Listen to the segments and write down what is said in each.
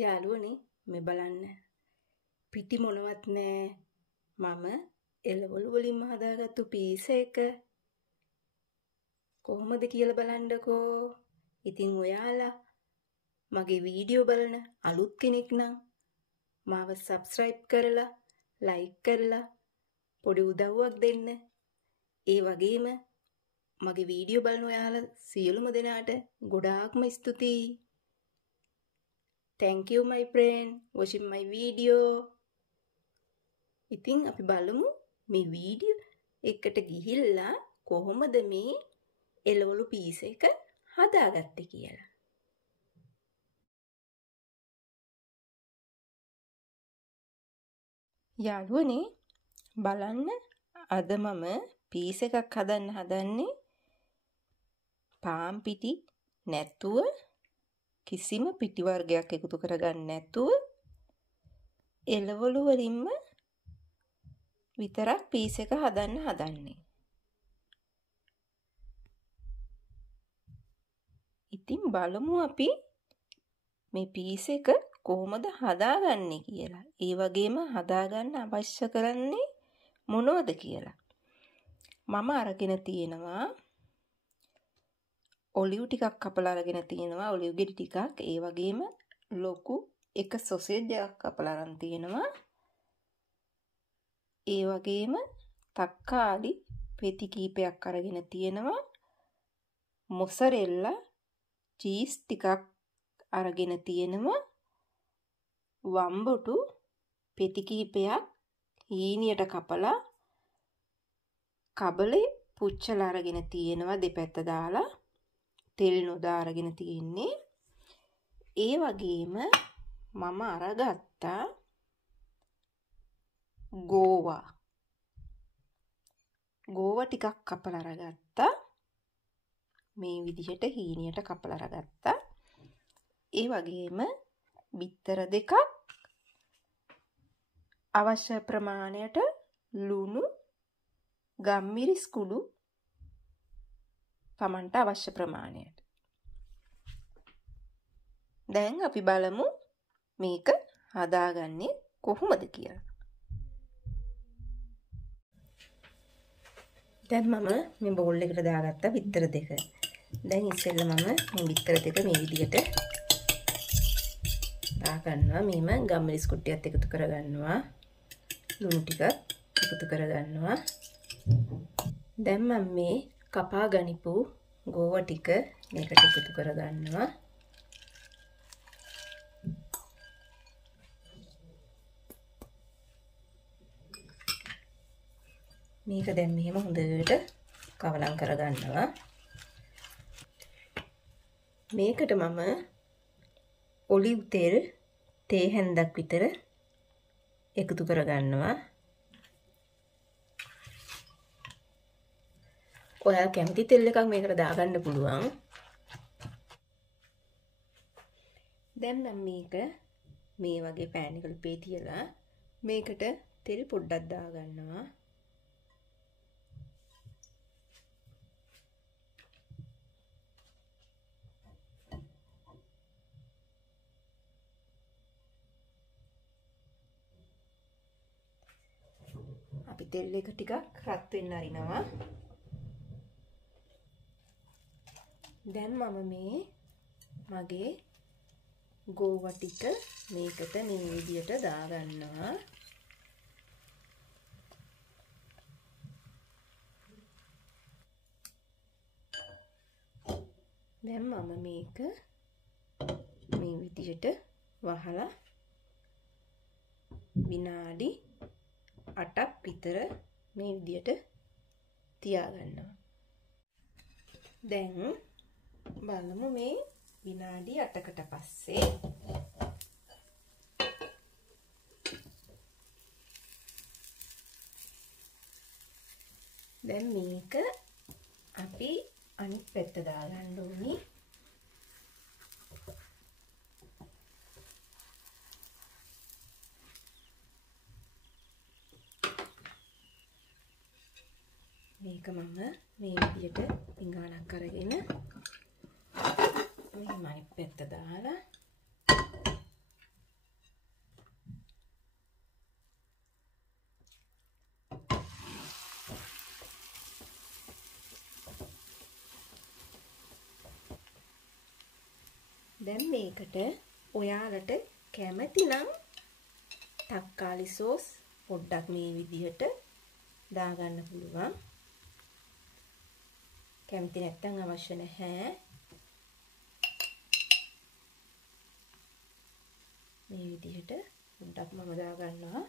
යාළුවනේ මේ බලන්න පිටි මොනවත් නෑ මම එළවලු වලින්ම හදාගත්තු පීස් එක කොහොමද කියලා බලන්නකෝ. ඉතින් ඔයාලා මගේ වීඩියෝ බලන අලුත් කෙනෙක් නම් මාව සබ්ස්ක්‍රයිබ් කරලා ලයික් කරලා පොඩි උදව්වක් දෙන්න. ඒ වගේම මගේ වීඩියෝ බලන ඔයාලා සියලුම දෙනාට ගොඩාක්ම ස්තුතියි. Thank you my friend watching my video. ඉතින් අපි බලමු මේ වීඩියෝ එකට ගිහිල්ලා කොහොමද මේ එළවලු පීස් එක හදාගත්තේ කියලා. යාළුවනේ බලන්න අද මම පීස් එකක් හදන්න හදන්නේ පාන් පිටි නැතුව කිසිම පිටි වර්ගයක් එකතු කරගන්න නැතුව එළවලු වලින්ම විතරක් පීස් එක හදන්න හදන්නේ. ඉතින් බලමු අපි මේ පීස් එක කොහොමද හදාගන්නේ කියලා. ඒ වගේම හදාගන්න අවශ්‍ය කරන්නේ මොනවද කියලා. මම අරගෙන තියෙනවා ඔලිව් ටිකක් කපලා අරගෙන තියෙනවා, ඔලිව් ගෙඩි ටිකක්. ඒ වගේම ලොකු එක සොසේජ් එකක් කපලා අරන් තියෙනවා. ඒ වගේම තක්කාලි පෙති කීපයක් අරගෙන තියෙනවා. මොසරෙල්ලා චීස් ටිකක් අරගෙන තියෙනවා. වම්බොටු පෙති කීපයක් හීනියට කපලා කබලේ පුච්චලා අරගෙන තියෙනවා දෙපැත්ත දාලා. තෙල් නොදා අරගෙන තියෙන්නේ. ඒ වගේම මම අරගත්තා ගෝවා ටිකක් කපලා අරගත්තා. මේ විදිහට හීනියට කපලා අරගත්තා. ඒ වගේම බිත්තර දෙකක්, අවශ්‍ය ප්‍රමාණයට ලුණු, ගම්මිරිස් කුඩු තමන්ට අවශ්‍ය ප්‍රමාණයට. දැන් අපි බලමු මේක හදාගන්නේ කොහොමද කියලා. දැන් මම මේ බෝල් එකට දාගත්ත බිත්තර දෙක. දැන් ඉස්සෙල්ලා මම මේ බිත්තර දෙක මේ විදිහට දාගන්නවා. මේම ගම්මිරිස් කුට්ටියත් එකතු කරගන්නවා. ලුණු ටිකක් එකතු කරගන්නවා. දැන් මම මේ කපා ගනිපු ගෝවා ටික මේකට එකතු කරගන්නවා. මේක දැන් මෙහෙම හොඳට කවලම් කරගන්නවා. මේකට මම ඔලිව් තෙල් තේ හැන්දක් විතර එකතු කරගන්නවා. ඔයාලා කැමති තෙල් එකක් මේකට දාගන්න පුළුවන්. දැන් මම මේක මේ වගේ පෑන් එකකට තියලා මේකට තෙල් පොඩ්ඩක් දාගන්නවා. අපි තෙල් එක ටිකක් රත් වෙන්න අරිනවා. දැන් මම මේ මගේ ගෝවා ටික මේකට මේ විදියට දාගන්නවා. දැන් මම මේක මේ විදියට වහලා විනාඩි 8ක් විතර මේ විදියට තියාගන්නවා. දැන් බලමු මේ විනාඩි 8කට පස්සේ දැන් මේක අපි අනිත් පැත්ත දාගන්න ඕනි. මේක මම මේ විදිහට පිඟානක් අරගෙන මේ මයි පැත්ත දාලා දැන් මේකට ඔයාලට කැමති නම් තක්කාලි සෝස් පොඩ්ඩක් මේ විදිහට දාගන්න පුළුවන්. කැමති නැත්නම් අවශ්‍ය නැහැ. මේ විදිහට පොඩ්ඩක් මම දාගන්නවා.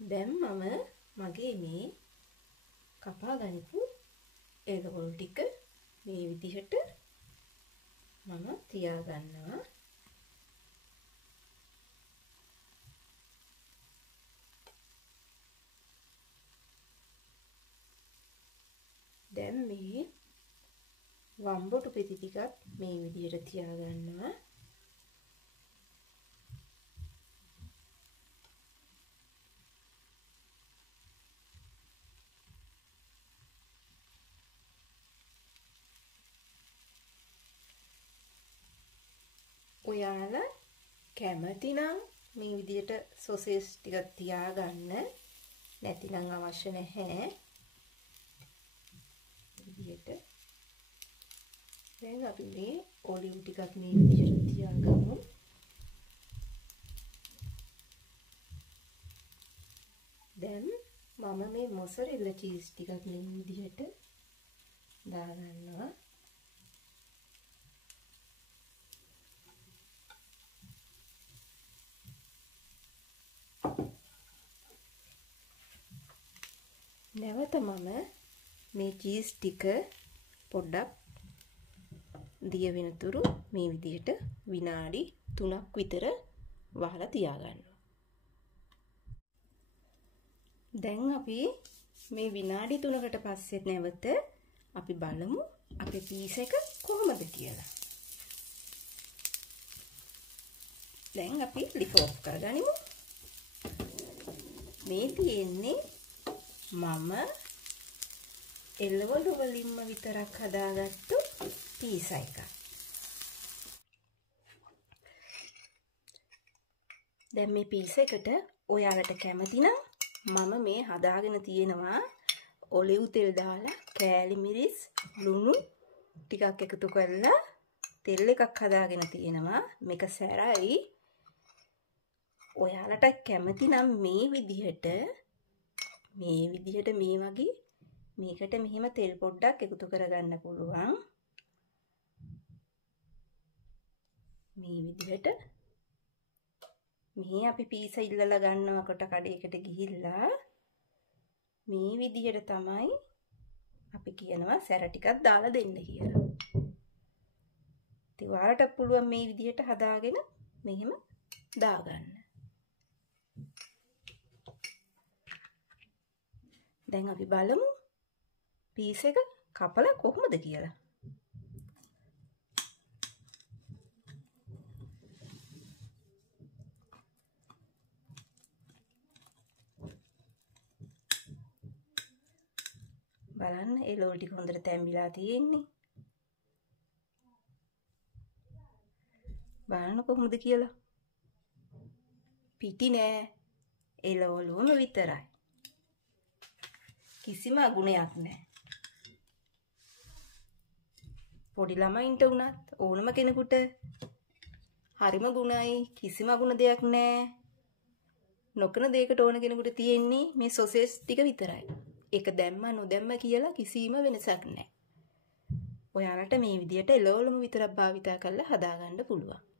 දැන් මම මගේ මේ කපා ගනිපු එළවලු ටික මේ විදිහට මම තියා ගන්නවා. දැන් මේ වම්බොටු පෙති ටිකත් මේ විදිහට තියා ගන්නවා. ඔයාලා කැමති නම් මේ විදිහට සොසේජ් ටිකක් තියාගන්න. නැතිනම් අවශ්‍ය නැහැ. විදිහට දැන් අපි මේ ඔලිව් ටිකක් මේ විදිහට තියාගමු. දැන් මම මේ මොසරෙල්ලා චීස් ටිකක් මේ විදිහට දාගන්නවා. නැවත මම මේ චීස් ටික පොඩ්ඩක් දිය වෙනතුරු මේ විදිහට විනාඩි 3ක් විතර වහලා තියාගන්නවා. දැන් අපි මේ විනාඩි 3කට පස්සේ නැවත අපි බලමු අපේ පීස් එක කොහොමද කියලා. දැන් අපි ලිප් ඔෆ් කරගනිමු. මේ තියෙන්නේ මම එළවලු වලින්ම විතරක් හදාගත්තු පීසා එකක්. දැන් මේ පීසා එකට ඔයාලට කැමති නම් මම මේ හදාගෙන තියෙනවා ඔලිව් තෙල් දාලා කෑලි මිරිස් ලුණු ටිකක් එකතු කරලා තෙල් එකක් හදාගෙන තියෙනවා. මේක සැරයි. ඔයාලට කැමති නම් මේ විදිහට මේ වගේ මේකට මෙහිම තෙල් පොඩ්ඩක් එකතු කරගන්න පුළුවන්. මේ විදිහට මෙහි අපි පීසා ඉල්ලලා ගන්නකොට කඩේකට ගිහිල්ලා මේ විදිහට තමයි අපි කියනවා සැර ටිකක් දාලා දෙන්න කියලා. ඉතින් ඔයාලට පුළුවන් මේ විදිහට හදාගෙන මෙහෙම දාගන්න. දැන් අපි බලමු පීස් එක කපලා කොහොමද කියලා. බලන්න එළවලු ටික හොඳට තැම්බිලා තියෙන්නේ. බලන්න කොහොමද කියලා. පිටි නෑ. එළවලුම විතරයි. කිසිම අගුණයක් නැහැ. පොඩි ළමයින්ට උනත් ඕනම කෙනෙකුට හරිම ගුණයි. කිසිම අගුණ දෙයක් නැහැ. නොකන දෙයකට ඕන කෙනෙකුට තියෙන්නේ මේ සොසේජ් ටික විතරයි. ඒක දැම්ම නොදැම්ම කියලා කිසිම වෙනසක් නැහැ. ඔයාලට මේ විදියට එළවලුම විතරක් භාවිතා කරලා හදාගන්න පුළුවන්.